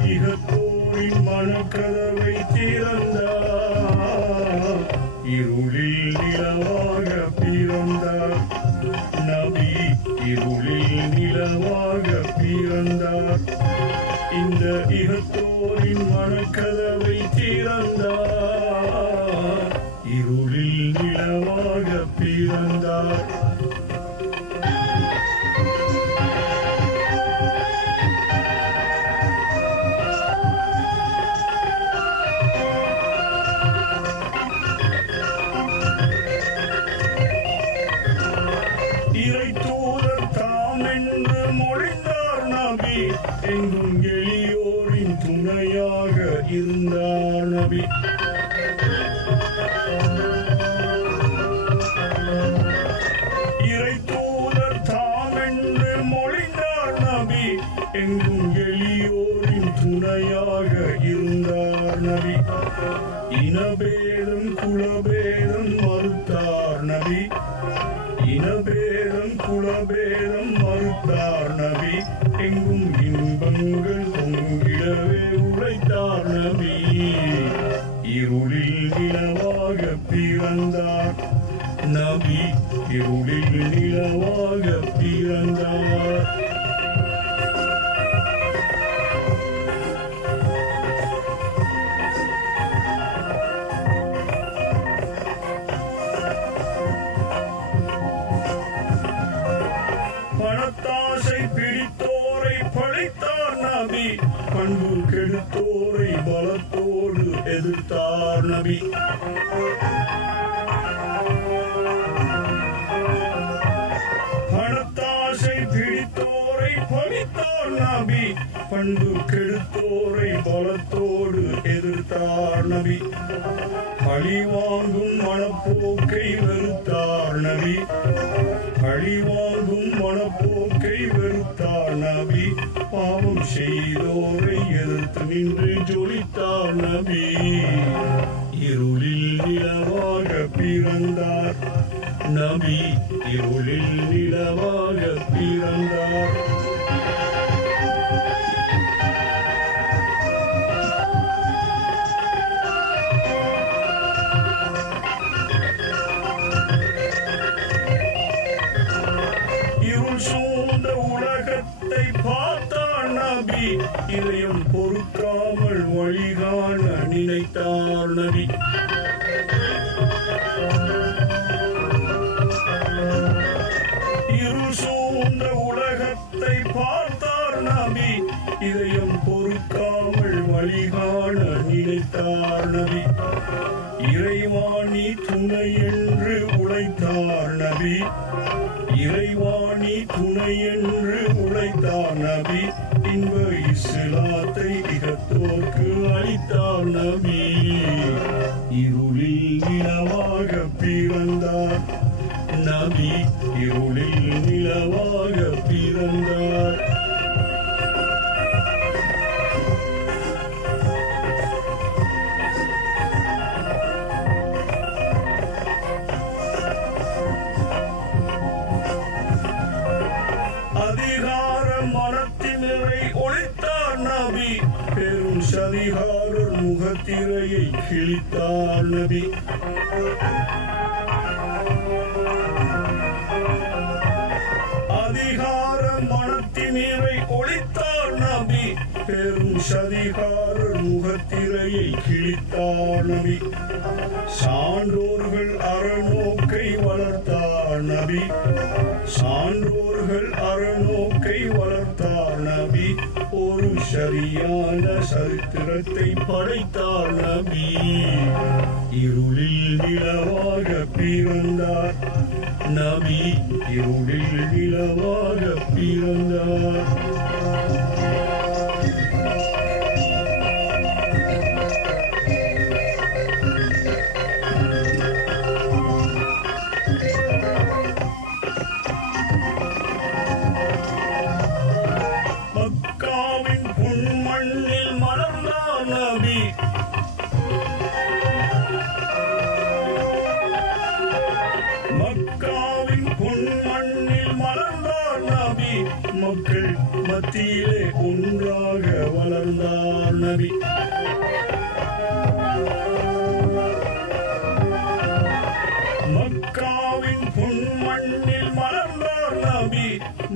இகப்போரின் மனக்கதவை திறந்தார். இருளில் நிலவாக பிறந்தார். நபி இருளில் நிலவாக பிறந்தார். இந்த இகத்தோரின் மனக்கதவை இருந்தார் நபி இறை தூதர் தாம் என்று மொழிந்தார் நபி. எங்கும் எளியோரின் துணையாக இருந்தார் நபி. இனபேதம் குலபேதம் மறுத்தார் நபி. இனபேதம் குலபேதம் மறுத்தார் நபி. எங்கும் இன்பங்கள் பொங்கிடவே உழைத்தார் இருளில் நிலவாக பிறந்தார். நபி இருளில் நிலவாக பிறந்தார். பண்பு கெடுத்தோரை பலத்தோடு எதிர்த்தார் நபி. பணத்தாசை பிடித்தோரை பணித்தார் நபி. பண்பு கெடுத்தோரை பலத்தோடு எதிர்த்தார் நபி. பழி வாங்கும் மனப்போக்கை வெறுத்தார் நபி. பழி வாங்கும் மனப்போக்கை வெறுத்தார் நபி. பாவம் செய்தோரை எதிர்த்து நின்று ஜொலித்தார் நபி. இருளில் நிலவாக பிறந்தார் நபி. இருளில் நிலவாக பிறந்தார் நபி இதயம் பொறுக்காமல் வழிகாண நினைத்தார் நபி. இருள் சூழ்ந்த உலகத்தை பார்த்தார் நபி. இதயம் பொறுக்காமல் வழிகாண நினைத்தார் நபி. இறைவாணி துணை என்று உழைத்தார் நபி. இறைவாணி துணை என்று உழைத்தார் நபி. அளித்தார் இருளில் நிலவாக பிறந்தார். நபி இருளில் நிலவாக பிறந்தார். அதிகார மனத்தினரை ஒழித்தார் சதிகாரர் முகத்திரையை கிழித்தார் நபி. அதிகார மனத்தினீரை ஒழித்தார் நபி. பெரும் சதிகாரர் முகத்திரையை கிழித்தார் நபி. சான்றோர்கள் அறநோக்கை வளர்த்தார் நபி. சான்றோர்கள் அறநோக்கை வளர்த்தார் நபி. சரியான சரித்திரத்தை படைத்தார் நபி. இருளில் நிலவாக பிறந்தார். நபி இருளில் நிலவாக பிறந்தார். மண்ணில் மலர்ந்தான் நபி. மக்காவின் பொன் மண்ணில் மலர்ந்தான் நபி. மக்கள் மத்தியிலே ஒன்றாக வளர்ந்தார் நபி.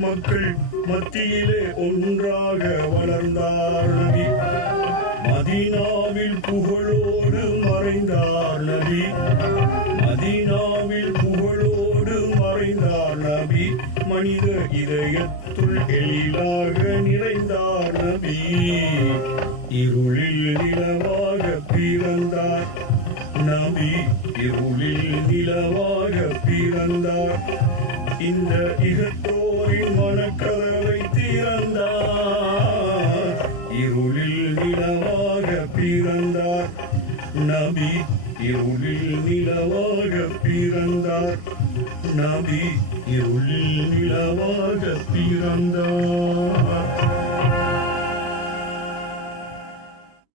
மக்கள் மத்தியிலே ஒன்றாக வளர்ந்தார் நபி. மதீனாவில் புகழோடு மறைந்தார் நபி. மதீனாவில் புகழோடு மறைந்தார் நபி. மனித இதயத்துள் எழிலாக நிறைந்தார் நபி. இருளில் நிலவாக பிறந்தார் நபி. இருளில் நிலவாக பிறந்தார். இந்த இகத்தோ இகத்தோரின் மனக்கதவை திறந்தார் இருளில் நிலவாக பிறந்தார். நபி இருளில் நிலவாக பிறந்தார். நபி இருளில் நிலவாக பிறந்தார்.